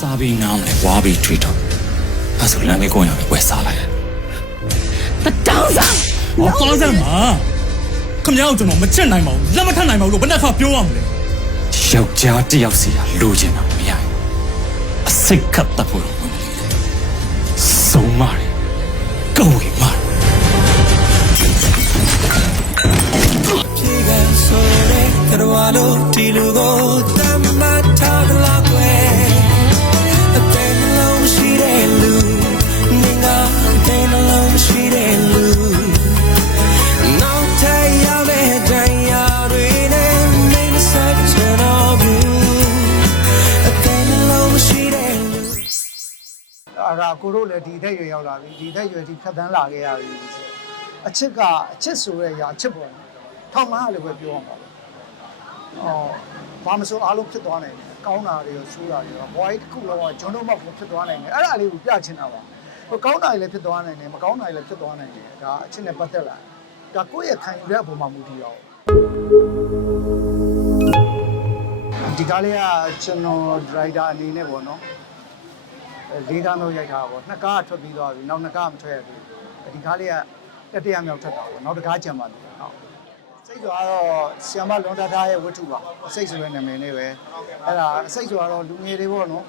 စားပြီးငောင်းတယ်ဝါပြီးထွေးတော့အဲဆိုလမ်းလေးကိုရမယ်ဝယ်စားလိုက်တတောင်းစားဟောပါစမ်းမှာခမ ्या ကိုကျွန်တော်မချက်နိုင်ပါဘူးလက်မထနိုင်ပါဘူးလို့ဘယ်နှခါပြောရမလဲယောက်ျားတစ်ယောက်စီကလိုချင်တာမရဘူးအစိတ်ကပ်တတ်ဖို့တော့ဝင်တယ်ဆုံးမတယ်ကောင်းဝင်မှာဖြေကဆိုရဲကရဝါလို့ဒီလူကို ကိုတို့လည်းဒီသက်ရွယ်ရောက်လာပြီဒီသက်ရွယ်ဒီဖြတ်သန်းလာခဲ့ရပြီအချစ်ကအချစ်ဆိုတဲ့အရာအချစ်ပေါ်တယ်ထောင်မှလည်းပဲပြောအောင်ပါအော်ဘာမဆိုအားလုံးဖြစ်သွားနိုင်တယ်ကောင်းတာတွေရောဆိုးတာတွေရောဘွားကြီးတစ်ခုလုံးကဂျွန်းတို့မောက်ဖြစ်သွားနိုင်တယ်အဲ့ဒါလေးကိုပြချင်တာပါဟိုကောင်းတာတွေလည်းဖြစ်သွားနိုင်တယ်မကောင်းတာတွေလည်းဖြစ်သွားနိုင်တယ်ဒါအချစ်နဲ့ပတ်သက်လာဒါကိုယ့်ရဲ့ခံယူတဲ့အပေါ်မှာမူတည်အောင်ဒီကားလေးကကျွန်တော်ဒရိုက်တာအနေနဲ့ပေါ့နော် လေးကားမျိုးရိုက်ထားတာပေါ့နှစ်ကားကထွက်ပြီးသွားပြီနောက်နှစ်ကားမထွက်ရဘူးဒီကားလေးကတတိယမြောက်ထွက်တာပေါ့နောက်တစ်ကားကြံပါသေးတယ်ဟုတ်စိတ်ဆိုတော့ဆီယမလွန်တာထားရဲ့ဝတ္ထုပါစိတ်ဆိုတဲ့နာမည်နဲ့ပဲအဲ့ဒါစိတ်ဆိုတော့လူငယ်တွေပေါ့နော်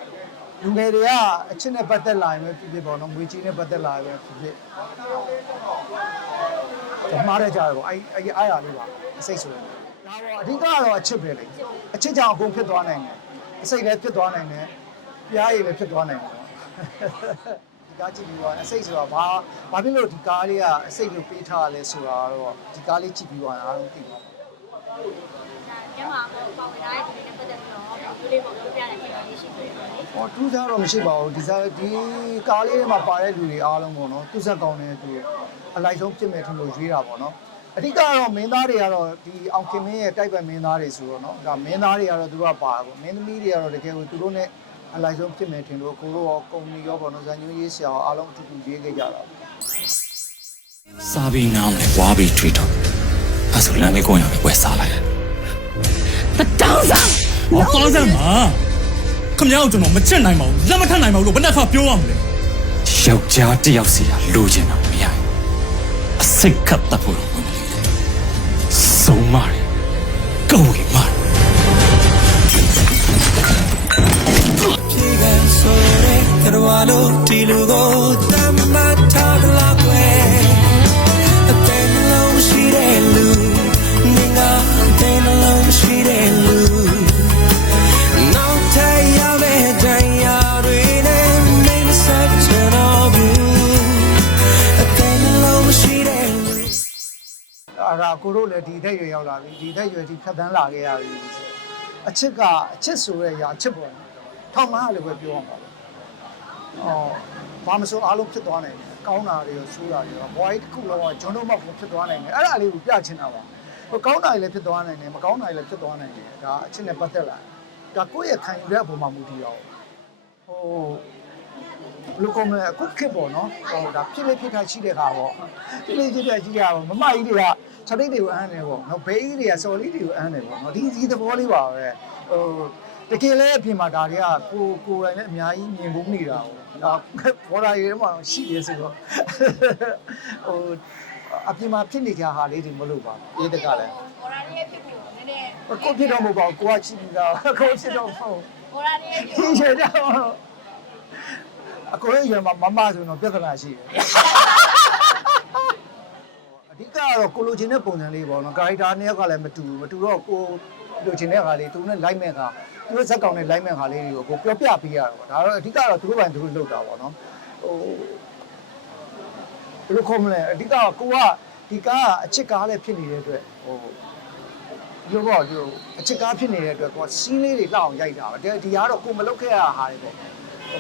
လူငယ်တွေကအချစ်နဲ့ပတ်သက်လာရင်ပဲဖြစ်ဖြစ်ပေါ့နော်ငွေကြီးနဲ့ပတ်သက်လာရင်ပဲဖြစ်ဖြစ်ဒါမှားရကြတယ်ပေါ့အဲ့အဲ့အားရလေးပါစိတ်ဆိုရင်ဒါပေါ့အဓိကကတော့အချစ်ပဲလေအချစ်ကြောင့်အကုန်ဖြစ်သွားနိုင်တယ်အစိတ်လည်းဖြစ်သွားနိုင်တယ်ပြားရည်လည်းဖြစ်သွားနိုင်တယ် ဒီကားကြည့်ပြီးတော့အစိတ်ဆိုတာဘာဘာဖြစ်လို့ဒီကားလေးကအစိတ်လို့ပေးထားရလဲဆိုတာတော့ဒီကားလေးကြည့်ပြီးတော့အားလုံးသိပါမယ်ကျမကတော့ပေါဝင်လာတဲ့ဒီနေ့ပတ်သက်ပြီးတော့ဒီလေးပေါ့ပြောပြတဲ့ပြင်လေးရှိတယ်ပေါ့လေ။ဟောထူးခြားတော့မရှိပါဘူးဒီစားဒီကားလေးထဲမှာပါတဲ့လူတွေအားလုံးပေါ့နော်သူ့ဆက်ကောင်းတဲ့သူအလိုက်ဆုံးပြစ်မဲ့ထင်လို့ရွေးတာပေါ့နော်။အဓိကကတော့မင်းသားတွေကတော့ဒီအောင်ခင်မင်းရဲ့တိုက်ပတ်မင်းသားတွေဆိုတော့နော်ဒါမင်းသားတွေကတော့သူတို့ကပါပေါ့မင်းသမီးတွေကတော့တကယ်ကိုသူတို့နဲ့ အလိုက်ဆုံးပြစ်မဲ့ထင်လို့ကိုလိုရောကုမ္ပဏီရောပေါ့နော်ဇန်ညွှန်းရေးဆရာအားလုံးအတူတူရေးခဲ့ကြတာပေါ့စားပြီးငောင်းတယ်ဝါပြီးထွေးတော့အဲဆိုလမ်းလေးကိုရမယ်ဝယ်စားလိုက်တတောင်းစားဟောပါစမ်းမှာခမ ्या ကိုကျွန်တော်မချက်နိုင်ပါဘူးလက်မထနိုင်ပါဘူးလို့ဘယ်နှခါပြောရမလဲယောက်ျားတစ်ယောက်စီကလိုချင်တာမရဘူးအစိတ်ကပ်တတ်ဖို့တော့ဝင်တယ်ဆုံးမတယ်ကောင်းဝင်မှာ လို့ဒီလူကိုတမ်းမထားကြလောက်ွယ်အတဲ့နှလုံးရှိတဲ့လူငင်ကအတဲ့နှလုံးရှိတဲ့လူနောက်ထပ်ရမယ့်တရားတွေနဲ့မိမဆက်ချင်တော့ဘူးအတဲ့နှလုံးရှိတဲ့လူအဲ့ဒါကိုတို့လည်းဒီသက်ရွယ်ရောက်လာပြီဒီသက်ရွယ်ဒီဖြတ်သန်းလာခဲ့ရပြီအချစ်ကအချစ်ဆိုတဲ့အရာအချစ်ပေါ်တယ်ထောင်မှလည်းပဲပြောအောင်ပါ အော်ဘာမဆိုအားလုံးဖြစ်သွားနိုင်တယ်ကောင်းတာတွေရောဆိုးတာတွေရောဘွားကြီးတစ်ခုလုံးကဂျွန်းတို့မောက်ဖြစ်သွားနိုင်တယ်အဲ့ဒါလေးကိုပြချင်တာပါဟိုကောင်းတာတွေလည်းဖြစ်သွားနိုင်တယ်မကောင်းတာတွေလည်းဖြစ်သွားနိုင်တယ်ဒါအချစ်နဲ့ပတ်သက်လာဒါကိုယ့်ရဲ့ခံယူတဲ့အပေါ်မှာမူတည်အောင်ဟိုဘယ်လိုကောမလဲအခုခေတ်ပေါ့နော်ဟိုဒါဖြစ်လေဖြစ်တာရှိတဲ့ခါပေါ့ဖြစ်လေဖြစ်တာရှိတာပေါ့မမကြီးတွေကခြေတိတ်တွေကိုအမ်းတယ်ပေါ့နော်ဘေးကြီးတွေကစော်လေးတွေကိုအမ်းတယ်ပေါ့နော်ဒီဒီသဘောလေးပါပဲဟို တကယ်လဲအပြင်မှာဒါတွေကကိုကိုယ်တိုင်လည်းအများကြီးမြင်ဖို့နေတာပေါ့ဒါဘော်ဒါရီထဲမှာရှိတယ်ဆိုတော့ဟိုအပြင်မှာဖြစ်နေကြဟာလေးတွေမလို့ပါအေးတကလည်းဘော်ရာလေးရဲ့ဖြစ်ပြီးတော့နည်းနည်းကိုဖြစ်တော့မဟုတ်ပါဘူးကိုကချစ်ပြီးသားကိုဖြစ်တော့မဟုတ်ဘော်ရာလေးရဲ့ဖြစ်ကြီးရတော့အကိုရဲ့ရွယ်မှာမမဆိုတော့ပြဿနာရှိတယ်အဓိကကတော့ကိုလိုချင်တဲ့ပုံစံလေးပေါ့နော်ကာရိုက်တာနှစ်ယောက်ကလည်းမတူဘူးမတူတော့ကိုလိုချင်တဲ့ခါလေးသူနဲ့လိုက်မဲ့ခါ သူတို့ဇက်ကောင်နဲ့လိုက်မဲ့ခါလေးတွေကိုကိုပြောပြပေးရတာပေါ့ဒါတော့အဓိကတော့သူတို့ပိုင်သူတို့လုပ်တာပေါ့နော်ဟိုဘယ်လိုခေါ်မလဲအဓိကကကိုကဒီကားကအချစ်ကားလည်းဖြစ်နေတဲ့အတွက်ဟိုဒီလိုပေါ့ဒီလိုအချစ်ကားဖြစ်နေတဲ့အတွက်ကိုစီးလေးတွေလှအောင်ရိုက်တာပဲဒီဒီကတော့ကိုမလုတ်ခဲ့ရတာဟာတွေပေါ့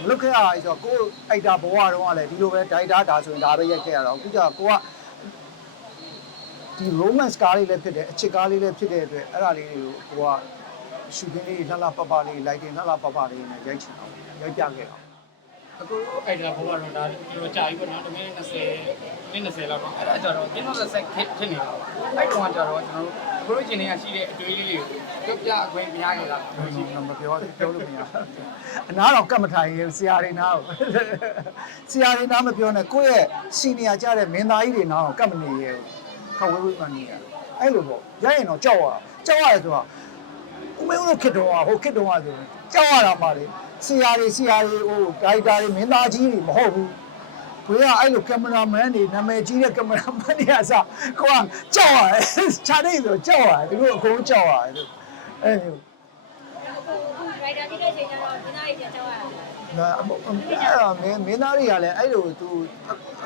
မလုတ်ခဲ့ရတာဆိုတော့ကိုအိုက်တာဘဝတုန်းကလည်းဒီလိုပဲဒိုက်တာဒါဆိုရင်ဒါပဲရိုက်ခဲ့ရတော့အခုကျတော့ကိုကဒီ romance ကားလေးလည်းဖြစ်တယ်အချစ်ကားလေးလည်းဖြစ်တဲ့အတွက်အဲ့ဒါလေးတွေကိုကိုက ရှူတင်လေးလှလှပပလေးလိုက်တင်လှလှပပလေးနဲ့ရိုက်ချင်အောင်ရိုက်ပြခဲ့တာအခုအဲ့ဒါဘောကတော့ဒါကျွန်တော်ကြာပြီပေါ့နော်တမင်း20မိနစ်20လောက်တော့အဲ့ဒါကြတော့တင်းတော့ဆက်ခစ်ဖြစ်နေတာပေါ့အဲ့တုန်းကကြတော့ကျွန်တော်တို့အခုလိုချင်နေတာရှိတဲ့အတွေ့အကြုံလေးတွေကိုပြပြအခွင့်မရခဲ့တာလို့ရှိတယ်မပြောပြောလို့မရအနားတော့ကတ်မထိုင်ရင်ဆရာတွေနားကိုဆရာတွေနားမပြောနဲ့ကိုယ့်ရဲ့စီနီယာကြတဲ့မင်းသားကြီးတွေနားကိုကတ်မနေရဲ့ခဝဲဝဲမှနေရအဲ့လိုပေါ့ရရင်တော့ကြောက်ရကြောက်ရတယ်ဆိုတာ ဦးမေဦးတို့ခစ်တော်ကဟိုခစ်တော်ကဆိုကြောက်ရတာပါလေဆရာတွေဆရာတွေဟိုဒိုက်တာတွေမင်းသားကြီးတွေမဟုတ်ဘူးဘယ်ကအဲ့လိုကင်မရာမန်တွေနာမည်ကြီးတဲ့ကင်မရာမန်တွေကစကိုကကြောက်ရတယ်ခြားနေဆိုကြောက်ရတယ်သူတို့အကုန်ကြောက်ရတယ်လို့အဲ့လိုအခုအခု writer တိတဲ့ချိန်ကျတော့ဒီနားကြီးပြန်ကြောက်ရတာငါအမအဲ့ဒါမင်းမင်းသားတွေကလည်းအဲ့လိုသူ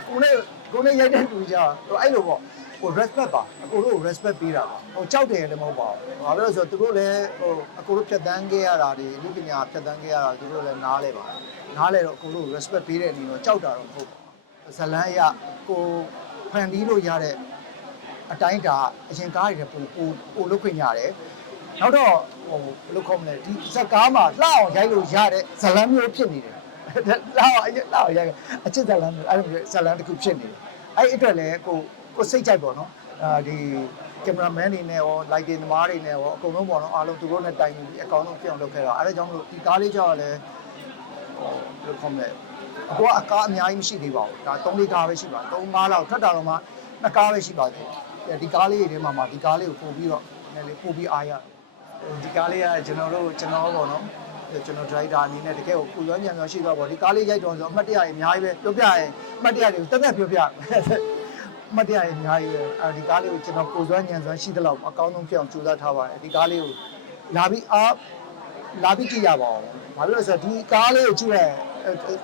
ကိုနဲ့ကိုနဲ့ရိုက်တဲ့လူကြဟိုအဲ့လိုပေါ့ ဟို respect ပါအကိုတို့ respect ပေးတာပါဟိုကြောက်တယ်လည်းမဟုတ်ပါဘူးဘာလို့လဲဆိုတော့သူတို့လည်းဟိုအကိုတို့ဖြတ်တန်းခဲ့ရတာတွေလူပညာဖြတ်တန်းခဲ့ရတာသူတို့လည်းနားလဲပါနားလဲတော့အကိုတို့ respect ပေးတဲ့အနေနဲ့ကြောက်တာတော့မဟုတ်ပါဘူးဇလန်းအရကိုဖန်တီးလို့ရတဲ့အတိုင်းဒါအရင်ကားတွေပိုပိုပိုလုတ်ခွင့်ရတယ်နောက်တော့ဟိုဘယ်လိုခေါ်မလဲဒီဇက်ကားမှာလှအောင်ရိုက်လို့ရတဲ့ဇလန်းမျိုးဖြစ်နေတယ်လာအရင်လာရအချစ်ဇလန်အဲ့လိုဇလန်တစ်ခုဖြစ်နေတယ်အဲ့အတွက်လည်းကို ကိုစိတ်ကြိုက်ပေါ့နော်အာဒီကင်မရာမန်တွေနဲ့ရောလိုက်တင်သမားတွေနဲ့ရောအကုန်လုံးပေါ့နော်အားလုံးသူတို့နဲ့တိုင်ပြီးအကောင်လုံးဖြစ်အောင်လုပ်ခဲ့တာအဲ့ဒါကြောင့်မလို့ဒီကားလေးကြောက်လည်းဟိုဘယ်လိုခေါ်မလဲအကောအကားအများကြီးမရှိသေးပါဘူးဒါ၃လေးကားပဲရှိပါ၃၅လောက်ထပ်တာတော့မှနှစ်ကားပဲရှိပါသေးတယ်ဒီကားလေးတွေထဲမှာမှဒီကားလေးကိုပို့ပြီးတော့နည်းလေးပို့ပြီးအားရဒီကားလေးကကျွန်တော်တို့ကျွန်တော်ပေါ့နော်ကျွန်တော် driver အနေနဲ့တကယ်ကိုပူရွမ်းညံများရှိသွားပါဒီကားလေးရိုက်တော့ဆိုအမှတ်တရတွေအများကြီးပဲပြောပြရင်အမှတ်တရတွေကိုတက်တက်ပြောပြအ မှတ်တရတွေအများကြီးပဲအဲဒီကားလေးကိုကျွန်တော်ပူရွမ်းညံစွမ်းရှိသလောက်အကောင်းဆုံးဖြစ်အောင်ကြိုးစားထားပါတယ်ဒီကားလေးကိုလာပြီးအားလာပြီးကြည့်ရပါအောင်ဘာလို့လဲဆိုတော့ဒီကားလေးကိုကြည့်ရင်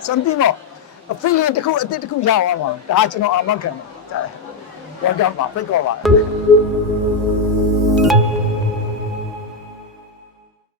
something တော့ feeling တစ်ခုအသစ်တစ်ခုရအောင်ပါဒါကကျွန်တော်အာမခံတယ် welcome ပါဖိတ်ခေါ်ပါတယ်